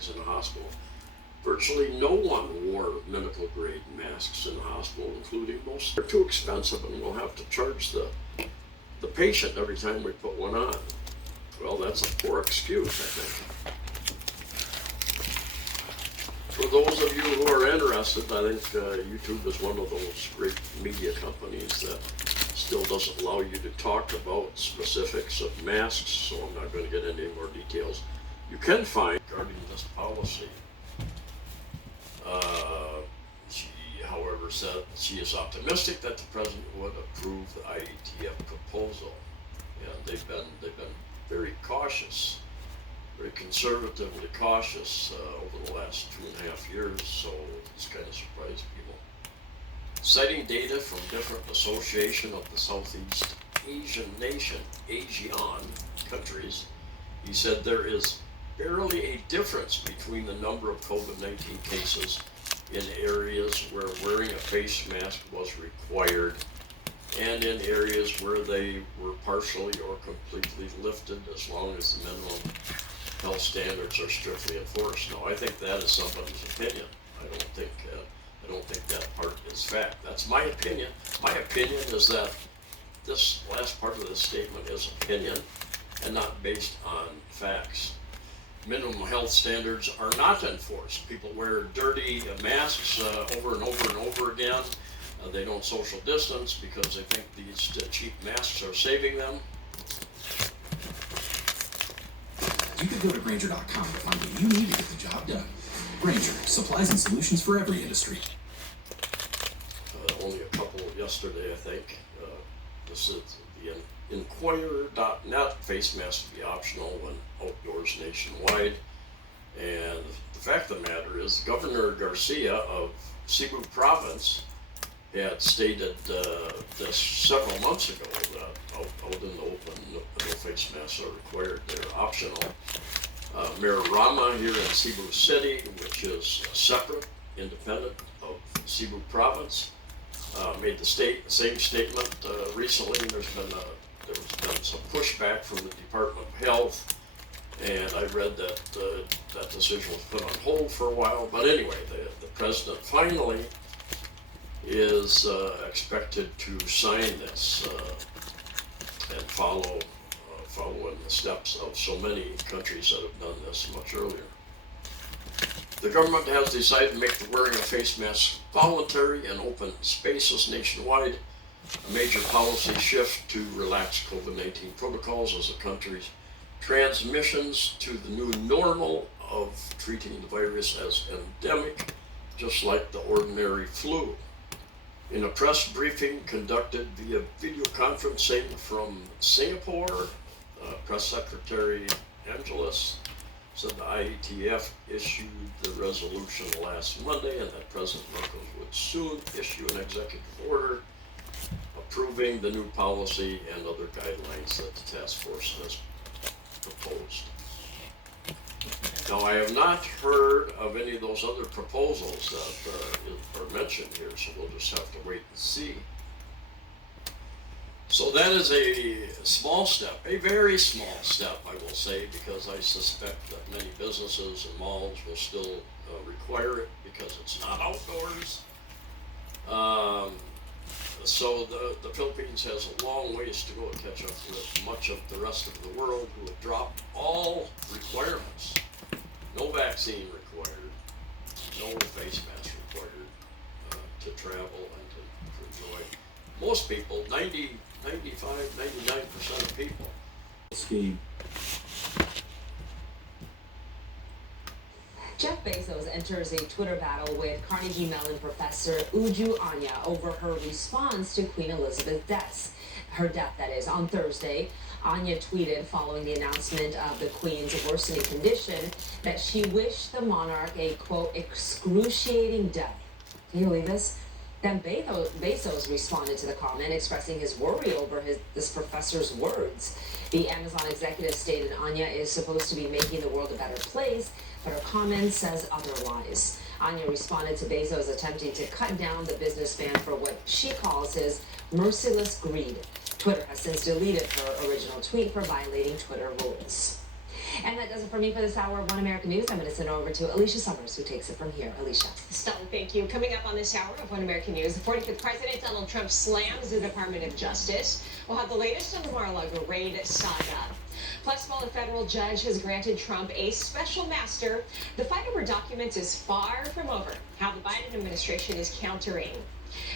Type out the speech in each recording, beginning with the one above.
bags in the hospital. Virtually no one wore medical grade masks in the hospital, including most. They're too expensive and we'll have to charge the patient every time we put one on. Well, that's a poor excuse, I think. For those of you who are interested, I think YouTube is one of those great media companies that still doesn't allow you to talk about specifics of masks, so I'm not going to get into any more details. You can find regarding this policy. She, however, said she is optimistic that the president would approve the IETF proposal, and they've been very cautious, very conservatively cautious over the last 2.5 years, so it's kind of surprised people. Citing data from different association of the Southeast Asian nation, ASEAN countries, he said there is barely a difference between the number of COVID-19 cases in areas where wearing a face mask was required and in areas where they were partially or completely lifted, as long as the minimum health standards are strictly enforced. Now, I think that is somebody's opinion. I don't think that part is fact. That's my opinion. My opinion is that this last part of this statement is opinion and not based on facts. Minimum health standards are not enforced. People wear dirty masks over and over and over again. They don't social distance because they think these cheap masks are saving them. You could go to Grainger.com to find what you need to get the job done. Grainger, supplies and solutions for every industry. Only a couple yesterday, I think. This is the Inquirer.net. Face masks to be optional when outdoors nationwide. And the fact of the matter is, Governor Garcia of Cebu Province had stated this several months ago that out in the open, no face masks are required, they're optional. Mayor Rama here in Cebu City, which is separate, independent of Cebu Province, made the same statement recently. There's been some pushback from the Department of Health, and I read that that decision was put on hold for a while. But anyway, the president finally is expected to sign this and follow in the steps of so many countries that have done this much earlier. The government has decided to make the wearing of face masks voluntary in open spaces nationwide, a major policy shift to relax COVID-19 protocols as the country's transmissions to the new normal of treating the virus as endemic, just like the ordinary flu. In a press briefing conducted via video conferencing from Singapore, Press Secretary Angeles said the IETF issued the resolution last Monday and that President Marcos would soon issue an executive order approving the new policy and other guidelines that the task force has proposed. Now, I have not heard of any of those other proposals that are mentioned here, so we'll just have to wait and see. So that is a small step, a very small step, I will say, because I suspect that many businesses and malls will still require it because it's not outdoors. So the Philippines has a long ways to go to catch up with much of the rest of the world who have dropped all requirements. No vaccine required, no face mask required to travel and to enjoy. Most people, 99% of people. Scheme. Jeff Bezos enters a Twitter battle with Carnegie Mellon professor Uju Anya over her response to Queen Elizabeth's death. Her death, that is, on Thursday. Anya tweeted following the announcement of the Queen's worsening condition that she wished the monarch a, quote, excruciating death. Can you believe this? Then Bezos responded to the comment, expressing his worry over this professor's words. The Amazon executive stated Anya is supposed to be making the world a better place, but her comment says otherwise. Anya responded to Bezos attempting to cut down the businessman for what she calls his merciless greed. Twitter has since deleted her original tweet for violating Twitter rules. And that does it for me for this hour of One American News. I'm going to send it over to Alicia Summers, who takes it from here. Alicia. Stella, thank you. Coming up on this hour of One American News, the 45th President Donald Trump slams the Department of Justice. We'll have the latest on the Mar-a-Lago raid saga. Plus, while a federal judge has granted Trump a special master, the fight over documents is far from over. How the Biden administration is countering.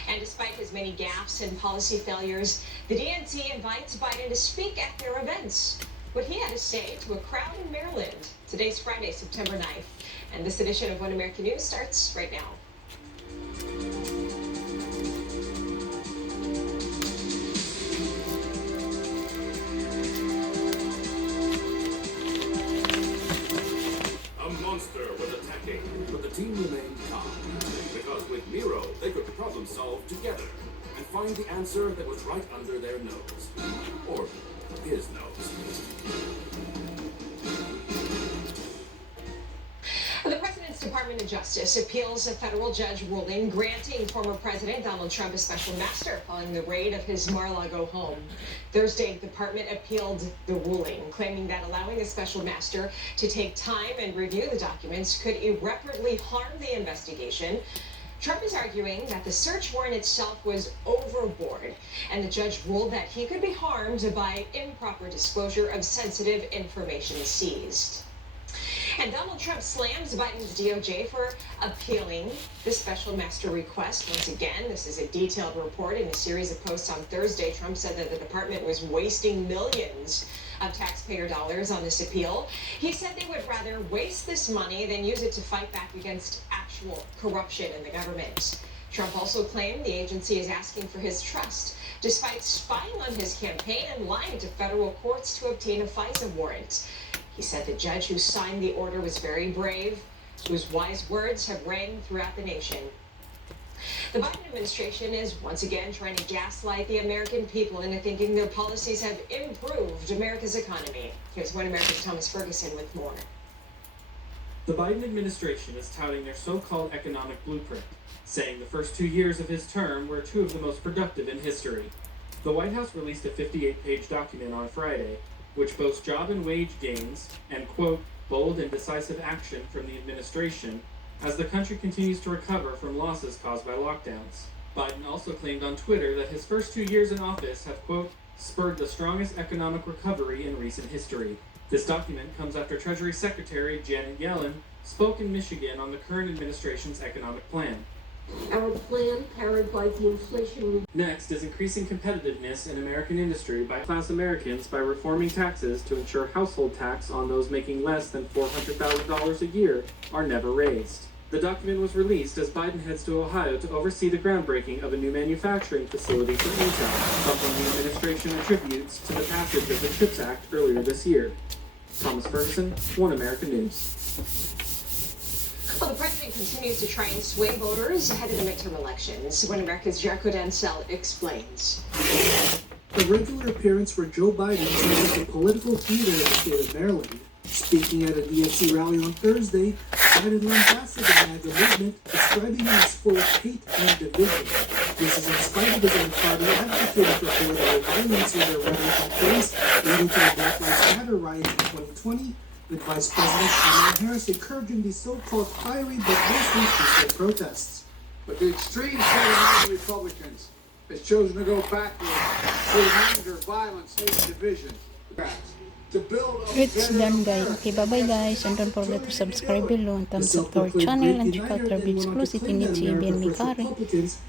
And despite his many gaffes and policy failures, the DNC invites Biden to speak at their events. What he had to say to a crowd in Maryland. Today's Friday, September 9th. And this edition of One American News starts right now. A monster was attacking, but the team remained calm. Because with Miro, they could problem solve together and find the answer that was right under their nose. Or his nose. The President's Department of Justice appeals a federal judge ruling granting former President Donald Trump a special master following the raid of his Mar-a-Lago home. Thursday, the department appealed the ruling, claiming that allowing a special master to take time and review the documents could irreparably harm the investigation. Trump is arguing that the search warrant itself was overboard, and the judge ruled that he could be harmed by improper disclosure of sensitive information seized. And Donald Trump slams Biden's DOJ for appealing the special master request. Once again, this is a detailed report in a series of posts on Thursday. Trump said that the department was wasting millions of taxpayer dollars on this appeal. He said they would rather waste this money than use it to fight back against actual corruption in the government. Trump also claimed the agency is asking for his trust, despite spying on his campaign and lying to federal courts to obtain a FISA warrant. He said the judge who signed the order was very brave, whose wise words have rang throughout the nation. The Biden administration is once again trying to gaslight the American people into thinking their policies have improved America's economy. Here's One America's Thomas Ferguson with more. The Biden administration is touting their so-called economic blueprint, saying the first 2 years of his term were two of the most productive in history. The White House released a 58-page document on Friday, which boasts job and wage gains and, quote, bold and decisive action from the administration as the country continues to recover from losses caused by lockdowns. Biden also claimed on Twitter that his first 2 years in office have, quote, spurred the strongest economic recovery in recent history. This document comes after Treasury Secretary Janet Yellen spoke in Michigan on the current administration's economic plan. Our plan paraglide the inflation. Next is increasing competitiveness in American industry by class Americans by reforming taxes to ensure household tax on those making less than $400,000 a year are never raised. The document was released as Biden heads to Ohio to oversee the groundbreaking of a new manufacturing facility for Intel, something the administration attributes to the passage of the CHIPS Act earlier this year. Thomas Ferguson, One American News. Well, the president continues to try and sway voters ahead of the midterm elections. One America's Jericho Dancel explains. A regular appearance for Joe Biden at the political theater in the state of Maryland. Speaking at a DNC rally on Thursday, Biden lambasted the MAGA movement, describing it as full of hate and division. This is in spite of his own party advocating for political violence with their rhetoric in place, leading to the Black Lives Matter riots in 2020, with Vice President Kamala Harris encouraging the so-called fiery but mostly peaceful protests. But the extreme side of the Republicans has chosen to go backwards through anger, violence, hate, and division. To build up It's done, guys. Okay, bye-bye, guys. And don't forget to subscribe below and thumbs up to our channel and check out our exclusive in Nietzsche and Mikari.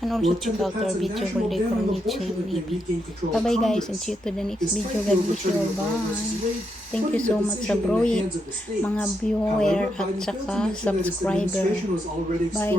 And also check out our video for decor Nietzsche and Ibi. Bye-bye, guys, and see you to the next video. God bless you all. Bye. Thank you so much sa broy, mga viewer at saka subscriber. Bye, guys.